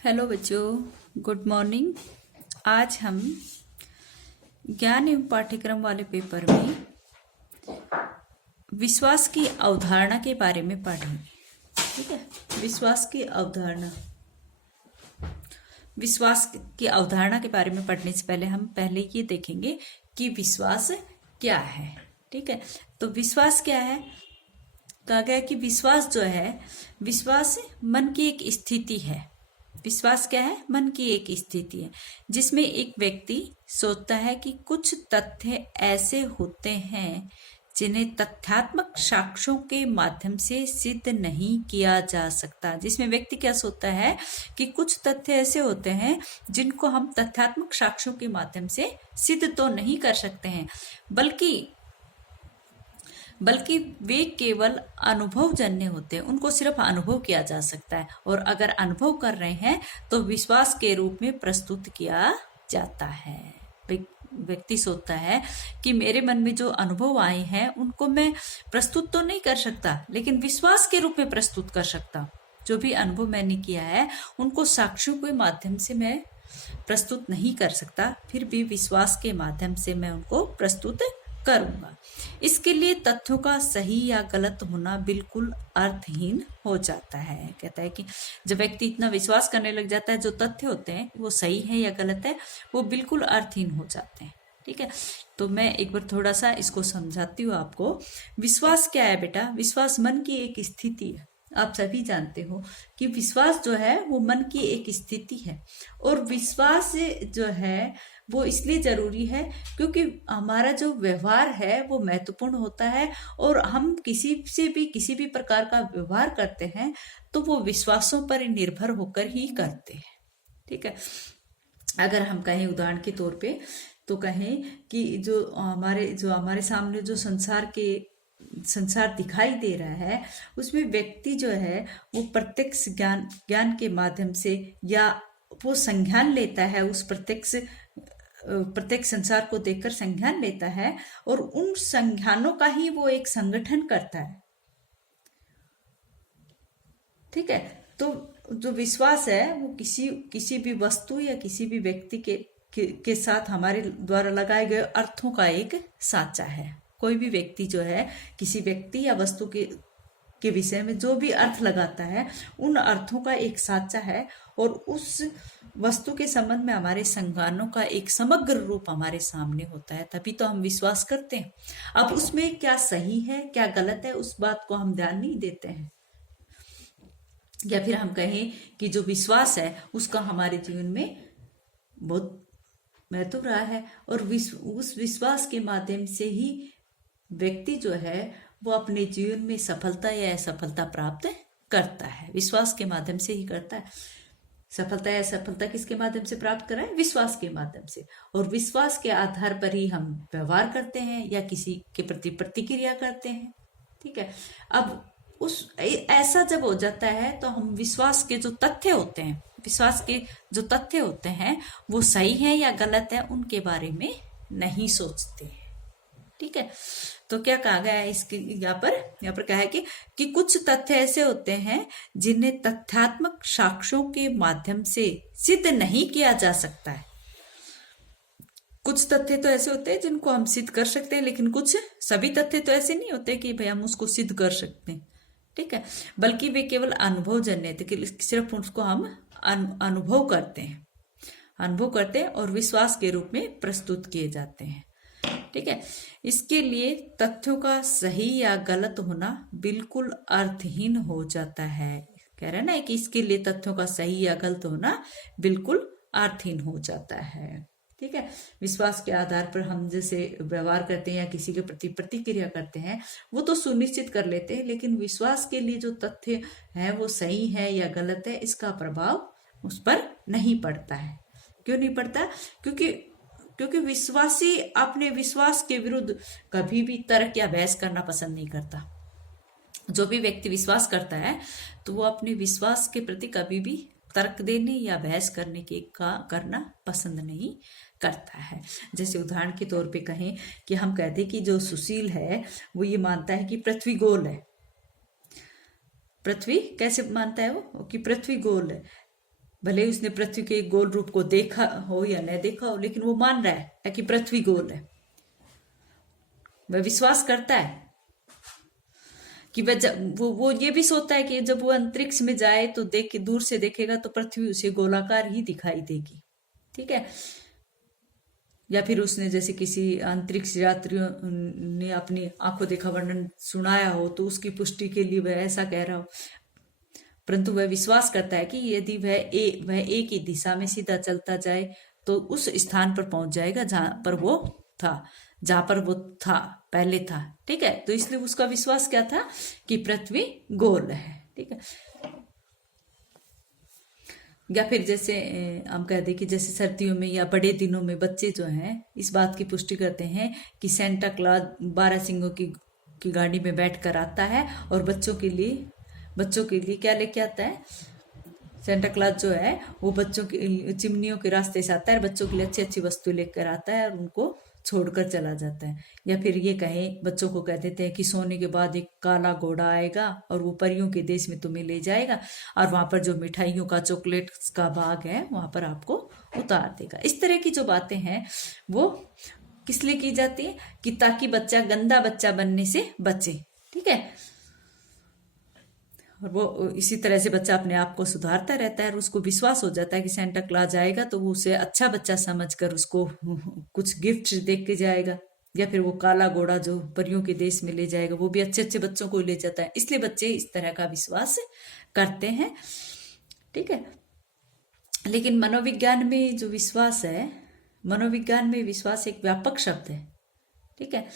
Hello बच्चों, good morning. आज हम ज्ञान एवं पाठ्यक्रम वाले पेपर में विश्वास की अवधारणा के बारे में पढ़ेंगे। ठीक है, विश्वास की अवधारणा के बारे में पढ़ने से पहले हम ये देखेंगे कि विश्वास क्या है। ठीक है, तो विश्वास क्या है? कहा गया कि विश्वास जो है, विश्वास मन की एक स्थिति है। विश्वास क्या है? मन की एक स्थिति है जिसमें एक व्यक्ति सोचता है कि कुछ तथ्य ऐसे होते हैं जिन्हें तथ्यात्मक साक्ष्यों के माध्यम से सिद्ध नहीं किया जा सकता। जिसमें व्यक्ति क्या सोचता है कि कुछ तथ्य ऐसे होते हैं जिनको हम तथ्यात्मक साक्ष्यों के माध्यम से सिद्ध तो नहीं कर सकते हैं, बल्कि वे केवल अनुभवजन्य होते हैं, उनको सिर्फ अनुभव किया जा सकता है। और अगर अनुभव कर रहे हैं तो विश्वास के रूप में प्रस्तुत किया जाता है। व्यक्ति सोचता है कि मेरे मन में जो अनुभव आए हैं उनको मैं प्रस्तुत तो नहीं कर सकता, लेकिन विश्वास के रूप में प्रस्तुत कर सकता। जो भी अनुभव मैंने किया है उनको साक्ष्यों के माध्यम से मैं प्रस्तुत नहीं कर सकता, फिर भी विश्वास के माध्यम से मैं उनको प्रस्तुत करूंगा। इसके लिए तथ्यों का सही या गलत होना बिल्कुल अर्थहीन हो जाता है। कहता है कि जब व्यक्ति इतना विश्वास करने लग जाता है, जो तथ्य होते हैं वो सही है या गलत है, वो बिल्कुल अर्थहीन हो जाते हैं। ठीक है, तो मैं एक बार थोड़ा सा इसको समझाती हूँ आपको। विश्वास क्या है बेटा? विश्वास मन की एक स्थिति है। आप सभी जानते हो कि विश्वास जो है वो मन की एक स्थिति है, और विश्वास जो है वो इसलिए जरूरी है क्योंकि हमारा जो व्यवहार है वो महत्वपूर्ण होता है, और हम किसी से भी किसी भी प्रकार का व्यवहार करते हैं तो वो विश्वासों पर निर्भर होकर ही करते हैं। ठीक है, अगर हम कहें उदाहरण के तौर पे तो कहें कि जो हमारे सामने जो संसार दिखाई दे रहा है, उसमें व्यक्ति जो है वो प्रत्यक्ष ज्ञान के माध्यम से, या वो संज्ञान लेता है, उस प्रत्येक संसार को देखकर संज्ञान लेता है, और उन संज्ञानों का ही वो एक संगठन करता है। ठीक है, तो जो विश्वास है वो किसी भी वस्तु या किसी भी व्यक्ति के साथ हमारे द्वारा लगाए गए अर्थों का एक साँचा है। कोई भी व्यक्ति जो है किसी व्यक्ति या वस्तु के विषय में जो भी अर्थ लगाता है, उन अर्थों का एक साँचा है, और उस वस्तु के संबंध में हमारे संज्ञानों का एक समग्र रूप हमारे सामने होता है, तभी तो हम विश्वास करते हैं। अब उसमें क्या सही है क्या गलत है उस बात को हम ध्यान नहीं देते हैं, या फिर हम कहें कि जो विश्वास है उसका हमारे जीवन में बहुत महत्व रहा है, और उस विश्वास के माध्यम से ही व्यक्ति जो है वो अपने जीवन में सफलता या असफलता प्राप्त करता है। विश्वास के माध्यम से ही करता है। सफलता या असफलता किसके माध्यम से प्राप्त करा है? विश्वास के माध्यम से। और विश्वास के आधार पर ही हम व्यवहार करते हैं या किसी के प्रति प्रतिक्रिया करते हैं। ठीक है, अब ऐसा जब हो जाता है तो हम विश्वास के जो तथ्य होते हैं वो सही है या गलत है उनके बारे में नहीं सोचते हैं। ठीक है, तो क्या कहा गया है इसके यहाँ पर कहा है कि कुछ तथ्य ऐसे होते हैं जिन्हें तथ्यात्मक साक्ष्यों के माध्यम से सिद्ध नहीं किया जा सकता है। कुछ तथ्य तो ऐसे होते हैं जिनको हम सिद्ध कर सकते हैं, लेकिन सभी तथ्य तो ऐसे नहीं होते कि भाई हम उसको सिद्ध कर सकते हैं। ठीक है, बल्कि वे केवल अनुभवजन्य थे, कि सिर्फ उसको हम अनुभव करते हैं और विश्वास के रूप में प्रस्तुत किए जाते हैं। ठीक है, इसके लिए तथ्यों का सही या गलत होना बिल्कुल अर्थहीन हो जाता है। कह रहे ना कि इसके लिए तथ्यों का सही या गलत होना बिल्कुल अर्थहीन हो जाता है। ठीक है, विश्वास के आधार पर हम जैसे व्यवहार करते हैं या किसी के प्रति प्रतिक्रिया करते हैं वो तो सुनिश्चित कर लेते हैं, लेकिन विश्वास के लिए जो तथ्य है वो सही है या गलत है इसका प्रभाव उस पर नहीं पड़ता है। क्यों नहीं पड़ता? क्योंकि विश्वासी अपने विश्वास के विरुद्ध कभी भी तर्क या बहस करना पसंद नहीं करता। जो भी व्यक्ति विश्वास करता है तो वो अपने विश्वास के प्रति कभी भी तर्क देने या बहस करना पसंद नहीं करता है। जैसे उदाहरण के तौर पे कहें कि हम कहते हैं कि जो सुशील है वो ये मानता है कि पृथ्वी गोल है। पृथ्वी कैसे मानता है वो कि पृथ्वी गोल है, भले ही उसने पृथ्वी के गोल रूप को देखा हो या न देखा हो, लेकिन वो मान रहा है कि पृथ्वी गोल है। वह विश्वास करता है कि वो ये भी सोचता है कि जब वो अंतरिक्ष में जाए तो देख के दूर से देखेगा तो पृथ्वी उसे गोलाकार ही दिखाई देगी। ठीक है। या फिर उसने जैसे किसी अंतरिक्ष यात्रियों ने अपनी आंखों देखा वर्णन सुनाया हो तो उसकी पुष्टि के लिए वह ऐसा कह रहा हो, परंतु वह विश्वास करता है कि यदि वह एक ही दिशा में सीधा चलता जाए तो उस स्थान पर पहुंच जाएगा जहां पर वो था, जहां पर वो था पहले था। ठीक है। तो इसलिए उसका विश्वास क्या था कि पृथ्वी गोल है। ठीक है। या फिर जैसे हम कह दें कि जैसे सर्दियों में या बड़े दिनों में बच्चे जो हैं इस बात की पुष्टि करते हैं कि सेंटा क्लॉज 12 सिंगों की गाड़ी में बैठ कर आता है और बच्चों के लिए क्या लेके आता है। सेंटा क्लॉज जो है वो बच्चों की चिमनियों के रास्ते से आता है, बच्चों के लिए अच्छी अच्छी वस्तु लेकर आता है और उनको छोड़कर चला जाता है। या फिर ये कहें, बच्चों को कह देते हैं कि सोने के बाद एक काला घोड़ा आएगा और वो परियों के देश में तुम्हें ले जाएगा और वहां पर जो मिठाइयों का चॉकलेट्स का बाग है वहां पर आपको उतार देगा। इस तरह की जो बातें हैं वो किस लिए की जाती है कि ताकि बच्चा गंदा बच्चा बनने से बचे। ठीक है। और वो इसी तरह से बच्चा अपने आप को सुधारता रहता है और उसको विश्वास हो जाता है कि सेंटा क्लॉज आएगा तो वो उसे अच्छा बच्चा समझकर उसको कुछ गिफ्ट दे के जाएगा। या फिर वो काला घोड़ा जो परियों के देश में ले जाएगा वो भी अच्छे अच्छे बच्चों को ले जाता है। इसलिए बच्चे इस तरह का विश्वास करते हैं। ठीक है। लेकिन मनोविज्ञान में जो विश्वास है, मनोविज्ञान में विश्वास एक व्यापक शब्द है। ठीक है।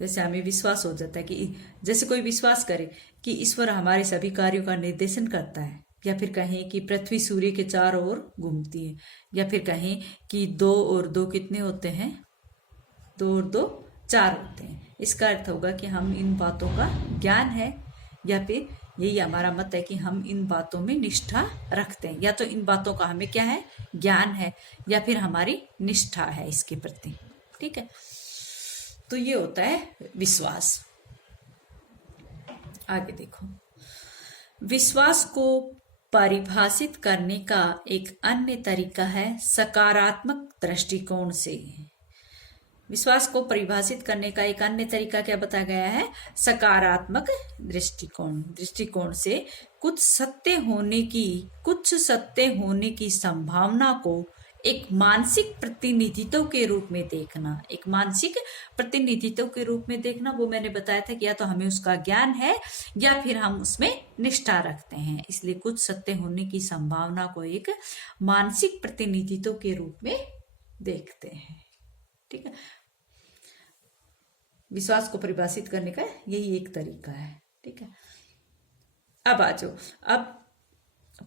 जैसे हमें विश्वास हो जाता है कि जैसे कोई विश्वास करे कि ईश्वर हमारे सभी कार्यों का निर्देशन करता है, या फिर कहें कि पृथ्वी सूर्य के चारों ओर घूमती है, या फिर कहें कि 2 और 2 कितने होते हैं, 2 और 2 4 होते हैं। इसका अर्थ होगा कि हम इन बातों का ज्ञान है, या फिर यही हमारा मत है कि हम इन बातों में निष्ठा रखते हैं। या तो इन बातों का हमें क्या है, ज्ञान है, या फिर हमारी निष्ठा है इसके प्रति। ठीक है। तो ये होता है विश्वास। आगे देखो, विश्वास को परिभाषित करने का एक अन्य तरीका है सकारात्मक दृष्टिकोण से। विश्वास को परिभाषित करने का एक अन्य तरीका क्या बताया गया है, सकारात्मक दृष्टिकोण से कुछ सत्य होने की संभावना को एक मानसिक प्रतिनिधित्व के रूप में देखना। एक मानसिक प्रतिनिधित्व के रूप में देखना, वो मैंने बताया था कि या तो हमें उसका ज्ञान है या फिर हम उसमें निष्ठा रखते हैं। इसलिए कुछ सत्य होने की संभावना को एक मानसिक प्रतिनिधित्व के रूप में देखते हैं। ठीक है। विश्वास को परिभाषित करने का यही एक तरीका है। ठीक है। अब आ जाओ, अब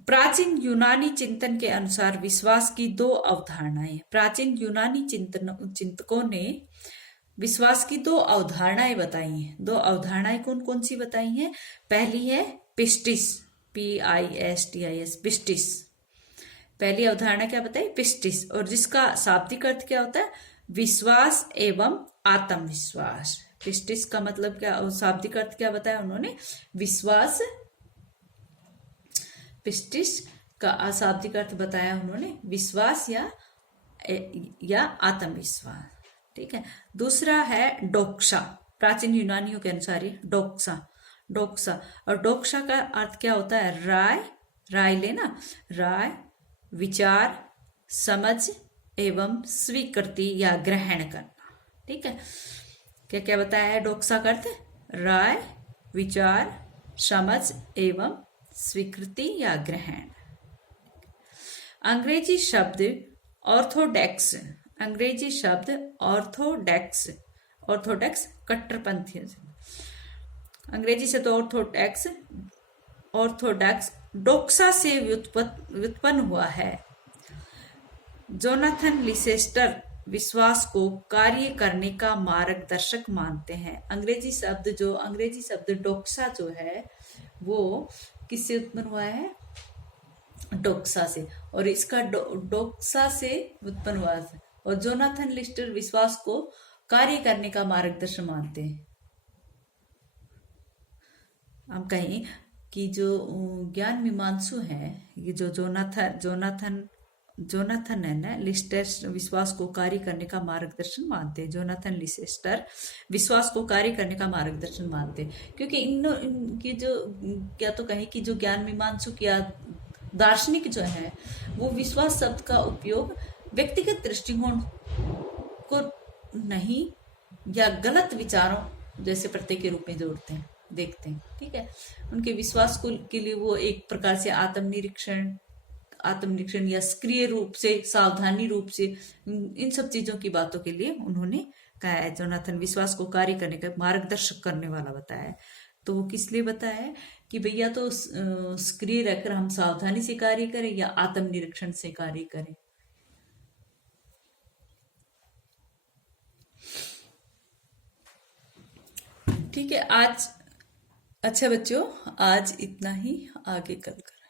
प्राचीन यूनानी चिंतन के अनुसार विश्वास की 2 अवधारणाएं। प्राचीन यूनानी चिंतकों ने विश्वास की 2 अवधारणाएं बताई हैं। 2 अवधारणाएं कौन कौन सी बताई हैं? पहली है पिस्टिस, PISTIS, पिस्टिस। पहली अवधारणा क्या बताई? पिस्टिस। और जिसका शाब्दिक अर्थ क्या होता है? विश्वास एवं आत्मविश्वास। पिस्टिस का मतलब क्या, शाब्दिक अर्थ क्या बताया उन्होंने? विश्वास। पिस्टिस का अशाब्दिक अर्थ बताया उन्होंने विश्वास या आत्मविश्वास। ठीक है। दूसरा है डोक्सा। प्राचीन यूनानियों के अनुसार डोक्सा। और डोक्सा का अर्थ क्या होता है? राय लेना, राय, विचार, समझ एवं स्वीकृति या ग्रहण करना। ठीक है। क्या क्या बताया है डोक्सा का अर्थ? राय, विचार, समझ एवं स्वीकृति या ग्रहण। अंग्रेजी शब्द ऑर्थोडॉक्स कट्टरपंथी। अंग्रेजी से तो ऑर्थोडॉक्स डोक्सा से व्युत्पन्न हुआ है। जोनाथन लिसेस्टर विश्वास को कार्य करने का मार्गदर्शक मानते हैं। अंग्रेजी शब्द डोक्सा जो है वो किससे उत्पन्न हुआ है? डोक्सा से। और इसका डोक्सा से उत्पन्न हुआ है। और जोनाथन लिस्टर विश्वास को कार्य करने का मार्गदर्शन मानते हैं। हम कहें कि जो ज्ञान मीमांसु हैं, ये जो जोनाथन है ना, लिस्टर विश्वास को कार्य करने का मार्गदर्शन मानते हैं। जोनाथन लिसेस्टर विश्वास को कार्य करने का मार्गदर्शन मानते हैं, क्योंकि इनकी जो क्या तो कहें कि जो ज्ञान मीमांसु या दार्शनिक जो है वो विश्वास शब्द का उपयोग व्यक्तिगत दृष्टिकोण को नहीं या गलत विचारों जैसे प्रत्यय के रूप में जोड़ते हैं, देखते हैं। ठीक है, उनके विश्वास को के लिए वो एक प्रकार से आत्मनिरीक्षण या सक्रिय रूप से, सावधानी रूप से इन सब चीजों की बातों के लिए उन्होंने कहा है। जोनाथन विश्वास को कार्य करने का मार्गदर्शक करने वाला बताया है। तो वो किस लिए बताया है कि भैया तो सक्रिय रहकर हम सावधानी से कार्य करें या आत्मनिरीक्षण से कार्य करें। ठीक है, आज अच्छा बच्चों, आज इतना ही, आगे कल कर